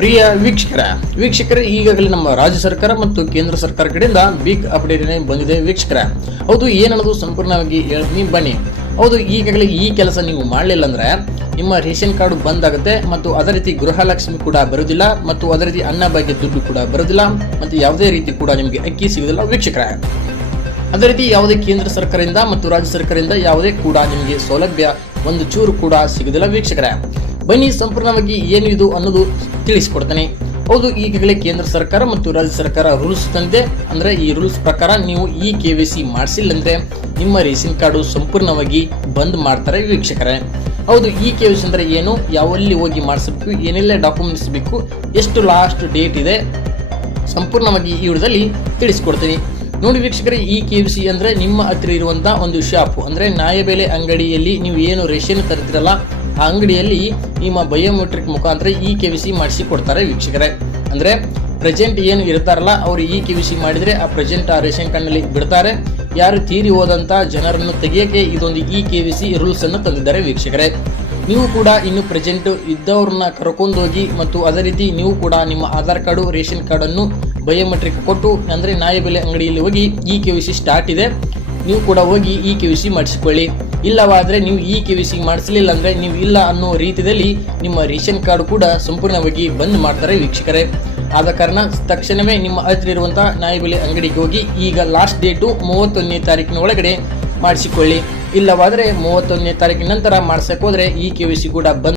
ಪ್ರಿಯ ವೀಕ್ಷಕರೇ ಈಗಾಗಲೇ ನಮ್ಮ ರಾಜ್ಯ ಸರ್ಕಾರ ಮತ್ತು ಕೇಂದ್ರ ಸರ್ಕಾರ ಕಡೆಯಿಂದ ಬಿಗ್ ಅಪ್ಡೇಟ್ ಬಂದಿದೆ ವೀಕ್ಷಕರೇ. ಹೌದು, ಏನನ್ನೋದು ಸಂಪೂರ್ಣವಾಗಿ ಹೇಳ್ತೀನಿ ಬನ್ನಿ. ಹೌದು, ಈಗಾಗಲೇ ಈ ಕೆಲಸ ನೀವು ಮಾಡಲಿಲ್ಲ ಅಂದ್ರೆ ನಿಮ್ಮ ರೇಷನ್ ಕಾರ್ಡ್ ಬಂದ್ ಆಗುತ್ತೆ ಮತ್ತು ಅದೇ ರೀತಿ ಗೃಹಲಕ್ಷ್ಮಿ ಕೂಡ ಬರುವುದಿಲ್ಲ ಮತ್ತು ಅದೇ ರೀತಿ ಅನ್ನಭಾಗ್ಯ ದುಡ್ಡು ಕೂಡ ಬರುವುದಿಲ್ಲ ಮತ್ತು ಯಾವುದೇ ರೀತಿ ಕೂಡ ನಿಮಗೆ ಅಕ್ಕಿ ಸಿಗುವುದಿಲ್ಲ ವೀಕ್ಷಕರೇ. ಅದೇ ರೀತಿ ಯಾವುದೇ ಕೇಂದ್ರ ಸರ್ಕಾರದಿಂದ ಮತ್ತು ರಾಜ್ಯ ಸರ್ಕಾರದಿಂದ ಯಾವುದೇ ಕೂಡ ನಿಮಗೆ ಸೌಲಭ್ಯ ಒಂದು ಚೂರು ಕೂಡ ಸಿಗುವುದಿಲ್ಲ ವೀಕ್ಷಕರೇ. ಬನ್ನಿ ಸಂಪೂರ್ಣವಾಗಿ ಏನು ಇದು ಅನ್ನೋದು ತಿಳಿಸಿಕೊಡ್ತೇನೆ. ಹೌದು, ಈಗಾಗಲೇ ಕೇಂದ್ರ ಸರ್ಕಾರ ಮತ್ತು ರಾಜ್ಯ ಸರ್ಕಾರ ರೂಲ್ಸ್ ತಂದಿದೆ. ಅಂದ್ರೆ ಈ ರೂಲ್ಸ್ ಪ್ರಕಾರ ನೀವು ಈ KYC ಮಾಡಿಸಿಲ್ಲ ಅಂದ್ರೆ ನಿಮ್ಮ ರೇಷನ್ ಕಾರ್ಡು ಸಂಪೂರ್ಣವಾಗಿ ಬಂದ್ ಮಾಡ್ತಾರೆ ವೀಕ್ಷಕರೇ. ಹೌದು, ಈ KYC ಅಂದ್ರೆ ಏನು, ಯಾವಲ್ಲಿ ಹೋಗಿ ಮಾಡಿಸಬೇಕು, ಏನೆಲ್ಲ ಡಾಕ್ಯುಮೆಂಟ್ಸ್ ಬೇಕು, ಎಷ್ಟು ಲಾಸ್ಟ್ ಡೇಟ್ ಇದೆ, ಸಂಪೂರ್ಣವಾಗಿ ಈ ವಿಡಿಯೋದಲ್ಲಿ ತಿಳಿಸಿಕೊಡ್ತೀನಿ. ನೋಡಿ ವೀಕ್ಷಕರೇ, ಈ KYC ಅಂದ್ರೆ ನಿಮ್ಮ ಹತ್ರ ಇರುವಂತಹ ಒಂದು ಶಾಪ್ ಅಂದ್ರೆ ನ್ಯಾಯಬೆಲೆ ಅಂಗಡಿಯಲ್ಲಿ ನೀವು ಏನು ರೇಷನ್ ತರ್ತಿರಲ್ಲ ಆ ಅಂಗಡಿಯಲ್ಲಿ ನಿಮ್ಮ ಬಯೋಮೆಟ್ರಿಕ್ ಮುಖಾಂತರ ಈ KYC ಮಾಡಿಸಿ ಕೊಡ್ತಾರೆ ವೀಕ್ಷಕರೇ. ಅಂದ್ರೆ ಪ್ರೆಸೆಂಟ್ ಏನು ಇರ್ತಾರಲ್ಲ ಅವರು ಈ KYC ಮಾಡಿದ್ರೆ ಆ ಪ್ರೆಸೆಂಟ್ ಆ ರೇಷನ್ ಕಾರ್ಡ್ ನಲ್ಲಿ ಬಿಡ್ತಾರೆ. ಯಾರು ತೀರಿ ಹೋದಂತ ಜನರನ್ನು ತೆಗೆಯಕ್ಕೆ ಇದೊಂದು ಈ KYC ರೂಲ್ಸ್ ಅನ್ನು ತಂದಿದ್ದಾರೆ ವೀಕ್ಷಕರೇ. ನೀವು ಕೂಡ ಇನ್ನು ಪ್ರೆಸೆಂಟ್ ಇದ್ದವ್ರನ್ನ ಕರ್ಕೊಂಡೋಗಿ ಮತ್ತು ಅದೇ ರೀತಿ ನೀವು ಕೂಡ ನಿಮ್ಮ ಆಧಾರ್ ಕಾರ್ಡು ರೇಷನ್ ಕಾರ್ಡ್ ಅನ್ನು ಬಯೋಮೆಟ್ರಿಕ್ ಕೊಟ್ಟು ಅಂದ್ರೆ ನ್ಯಾಯಬೆಲೆ ಅಂಗಡಿಯಲ್ಲಿ ಹೋಗಿ ಈ KYC ಸ್ಟಾರ್ಟ್ ಇದೆ, ನೀವು ಕೂಡ ಹೋಗಿ ಈ KYC ಮಾಡಿಸಿಕೊಳ್ಳಿ. ಇಲ್ಲವಾದ್ರೆ ನೀವು ಈ KYC ಮಾಡಿಸಲಿಲ್ಲ ಅಂದ್ರೆ ನೀವು ಇಲ್ಲ ಅನ್ನೋ ರೀತಿಯಲ್ಲಿ ನಿಮ್ಮ ರೇಷನ್ ಕಾರ್ಡ್ ಕೂಡ ಸಂಪೂರ್ಣವಾಗಿ ಬಂದ್ ಮಾಡ್ತಾರೆ ವೀಕ್ಷಕರೇ. ಆದ ಕಾರಣ ತಕ್ಷಣವೇ ನಿಮ್ಮ ಹತ್ರ ಇರುವಂತಹ ನ್ಯಾಯಬೆಲೆ ಅಂಗಡಿಗೆ ಹೋಗಿ ಈಗ ಲಾಸ್ಟ್ ಡೇಟು 31ನೇ ತಾರೀಕಿನ ಒಳಗಡೆ ಮಾಡಿಸಿಕೊಳ್ಳಿ. ಇಲ್ಲವಾದ್ರೆ 31ನೇ ತಾರೀಕಿನ ನಂತರ ಮಾಡ್ಸಕ್ ಹೋದ್ರೆ ಈ KYC ಕೂಡ ಬಂದ್